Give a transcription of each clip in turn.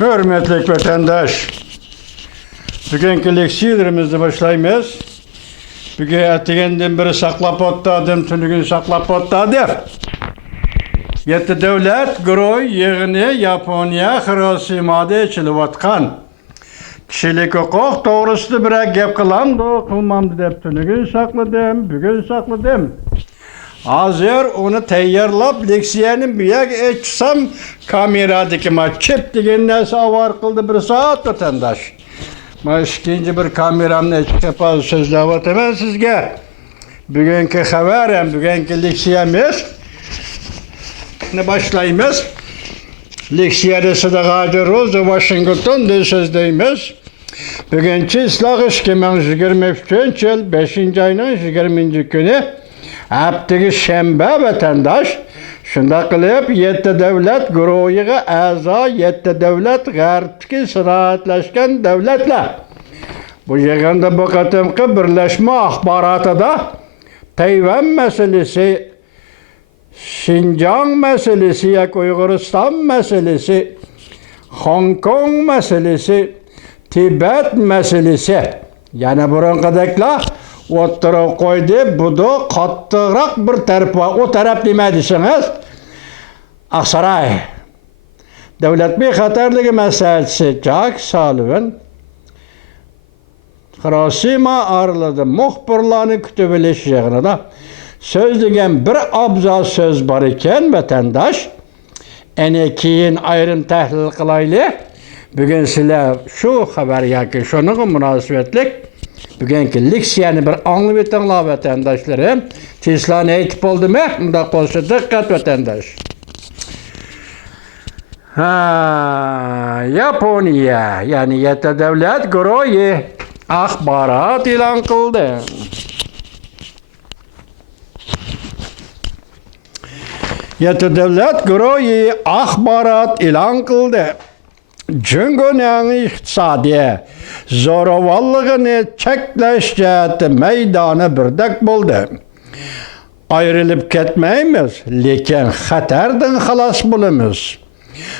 Hürmetli vatandaş, bugünkü leksiyalarımızı başlaymayız. Bugün etigenden biri saklap ottadım, tünügün saklap ottadım. Yetti devlet, Groy, yığını Yaponiya, Hiroshima'da içilip atkan. Kişilik hukuk doğrusu bir gep kılam da kılmamdı dep tünügün sakladım, bugün sakladım. Hazır onu teyyarlap leksiyenin büyük açsam kameradaki ma çip degen nesi avar kıldı bir saat vatandaş. Ma ikinci bir kameramla çıkıp sözler var ben sizge. Bugünkü haberim, bugünkü leksiyemiz ne başlayımız. Leksiyede Sıdakacı Rozu Washington sözdeyimiz. Bugünkü ıslah 2023 yıl 5. ayının 20. günü Heptiki şembe vatandaş Şunda kılıp yetti devlet guruhiga a'zo yetti devlet g'arbdagi sinoatlaşgan devletler. Bu yig'inda bu qatimqi birlashma axborotida Tayvan meselesi, Şinjan meselesi, yak Uyg'uriston meselesi, Hong Kong meselesi, Tibet meselesi. Yani burunqidaklar отырып қой деп бұды қаттырақ бір тәріп бар о тәрәп неме десеңіз ақсарай. Дәулетбек қатарлығы мәслихатшысы жак салыбын Хросима арылады мұхбырланы күтіп ілеш жағынада сөз деген бір абза сөз бар екен вәтәндаш. Әне кейін айрым тәhlil қылайлы. Бүгін сіле шу хабар яки шуның мұнасибетлік bugungi leksiyani bir anglab o'tinglar vatandoshlarım. Sizlarni aytib bo'ldimi? Unda qo'lsa diqqat vatandosh. Ha, Yaponiya, ya'ni yetti davlat guruhi axborot e'lon qildi. Yetti davlat guruhi axborot e'lon qildi. Cungo'nun iqtisodiy zo'ravonligini cheklash jihati maydoni birdek bo'ldi. Ayrılıp ketmaymiz, lekin xatardan xalos bo'lamiz.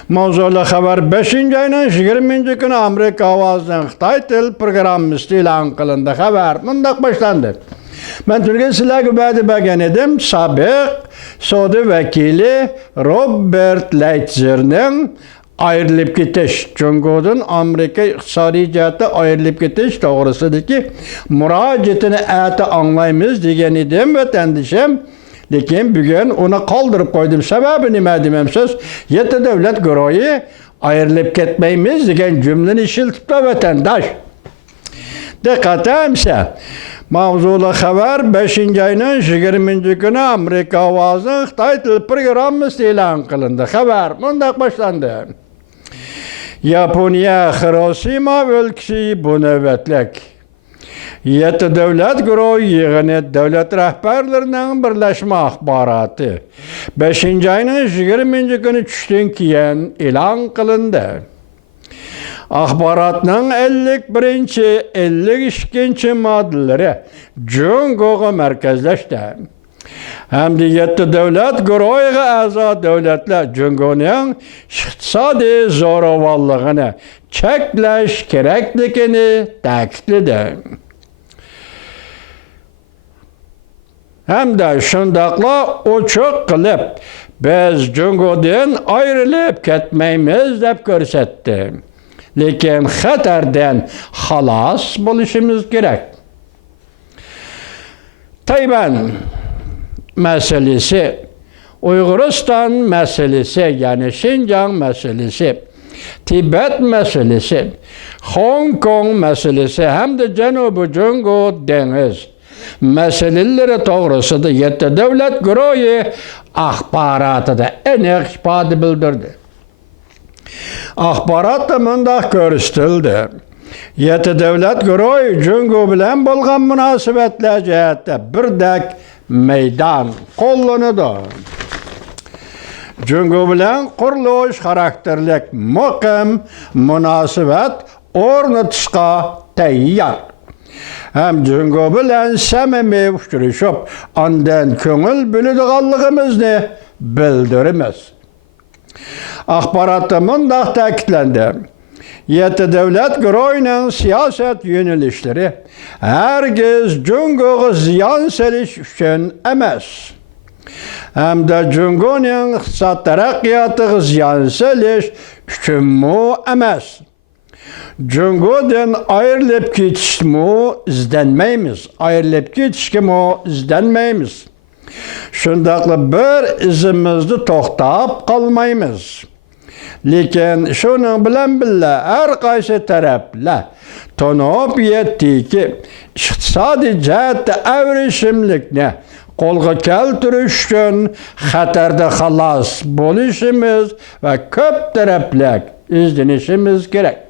Mavzuli xabar 5-ayning 20 kuni Amerika ovozining Xitoy til programmasi e'lon qilindi. Xabar mundaq boshlandi. Men turgan sizlarga va'da bergan edim, sobiq sudi vakili Robert Leitzerning ayrılıp ketiş, Cungo'dan Amerika iqtisadi cihette ayrılıp ketiş doğrusidagi murojaatini ati anglaymiz degan edim vatandishim. Lekin bugun uni qoldirib qo'ydim. Sababi nima demamsiz? Yetti davlat guruhi ayrılıp ketmaymiz degan jumlani ishiltibdi vatandosh. Diqqatimsa, mavzuli xabar 5-ayning 20 kuni Amerika ovozi Xitoy til programmasi e'lon qilindi. Xabar mundaq boshlandi. Yaponiya Hiroshima o'lkasi bu navbatlik. Yetti davlat guruhi yig'ini davlat rahbarlarining birlashma axboroti 5-ayning 20 kuni tushdan keyin e'lon qilindi. Axborotning 51 52 moddalari Jungoga markazlashdi. Hamda yetti davlat guruhiga a'zo davlatlar Jungoning iqtisodiy zo'ravonligini cheklash kerakligini ta'kidladi. Hamda shundoqla ochiq qilib biz Jungodan ayrilib ketmaymiz deb ko'rsatdi. Lekin xatardan xalos bo'lishimiz kerak. Tayvan meselesi, Uyg'uriston meselesi, ya'ni Şinjan meselesi, Tibet meselesi, Hong Kong meselesi hamda Janubiy Jungo dengiz meseleleri to'g'risida yetti davlat guruhi axborotida aniq ifoda bildirdi. Axborotda mundaq ko'rsatildi. Yetti davlat guruhi Jungo bilan bo'lgan munosabatlar jihatda birdek meydan qo'llanadi. Jungo bilan qurilish xarakterlik muqim munosabat o'rnatishga tayyor. Hem Jungo bilan samimiy uchrashib, ondan ko'ngil biladiganligimizni bildiramiz. Axbaratda mundaq ta'kidlandi. Yetti devlet güroyunun siyaset yönelişleri herkes cungoğa ziyan seliş üçün emas. Hem de cungo'nun iqtisad taraqqiyatı ziyan seliş üçün mu emas. Cungo'dan ayrılıp ketiş mu izlenmeymiz. Ayrılıp ketişki mu izlenmeymiz. Şundaqlı bir izimizni to'xtab qolmaymiz. Lekin şunun bilan birga har qaysi taraflar tonib yetdiki, iqtisodiy jihatda avrishimlikni qo'lga keltirish uchun xatarda xalos bo'lishimiz va ko'p taraflik izlanishimiz kerak.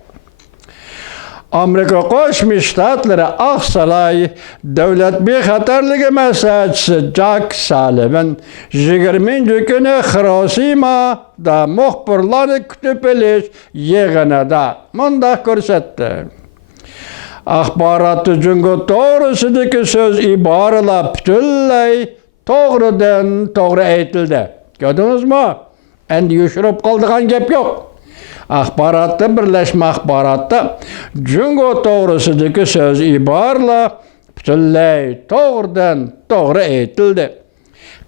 Amerika Qo'shma Shtatlari Aqsalay davlat bexatarligi maslahatchisi Jack Sullivan 20 kuni Hirosimada muxbirlarni kutib olish yig'inida mundaq ko'rsatdi. Axborotni jungo to'g'risidagi so'z iboralar butunlay to'g'ridan to'g'ri aytildi. Ko'rdingizmi? Endi yushirib qoldigan gap yo'q. axbaratda, birləşmə axbaratda cüngo doğrusuduki söz ibarla bütünləy doğrudan doğru eytildi.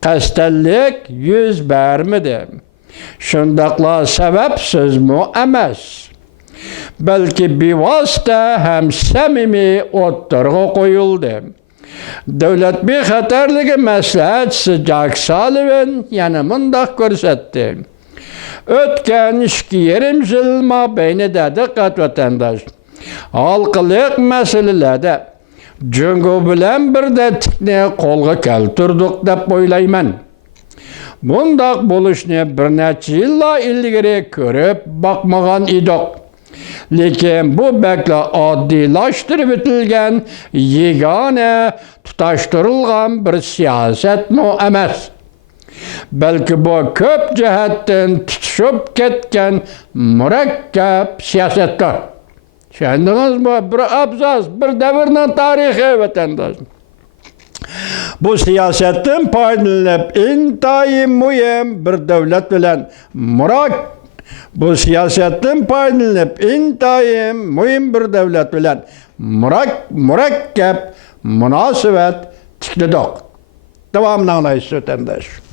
Qəstəllik yüz bərmidir. Şundaqla səbəb söz mü əməz. Bəlkə bivasitə həm səmimi otdurğu qoyuldu. Dövlət bir xətərliği məsləhətçisi Caksalovun yəni mündaq göstərdi. Ötken iki yerim yıl mabeyni dikkat vatandaş. Halkılık meselelerde Cüngü bilen bir de tikne kolga keltirdik dep oylayman. Bundaq buluşni bir neçe yılla ilgiri körüp bakmagan idik. Lekin bu bekle addilaştırıp bitilgen yegane tutaştırılgan bir siyaset mu emas. Belki bu köp cihetten tutuşup ketken mürekkep siyasetler. Kendiniz mi? Bir abzaz, bir devirden tarihi vatandaş. Bu siyasetin paylanıp intayim mühim bir devlet bilen murak bu siyasetin paylanıp intayim mühim bir devlet bilen murak, mürekkep münasebet tikledik. Devamını anlayış vatandaş.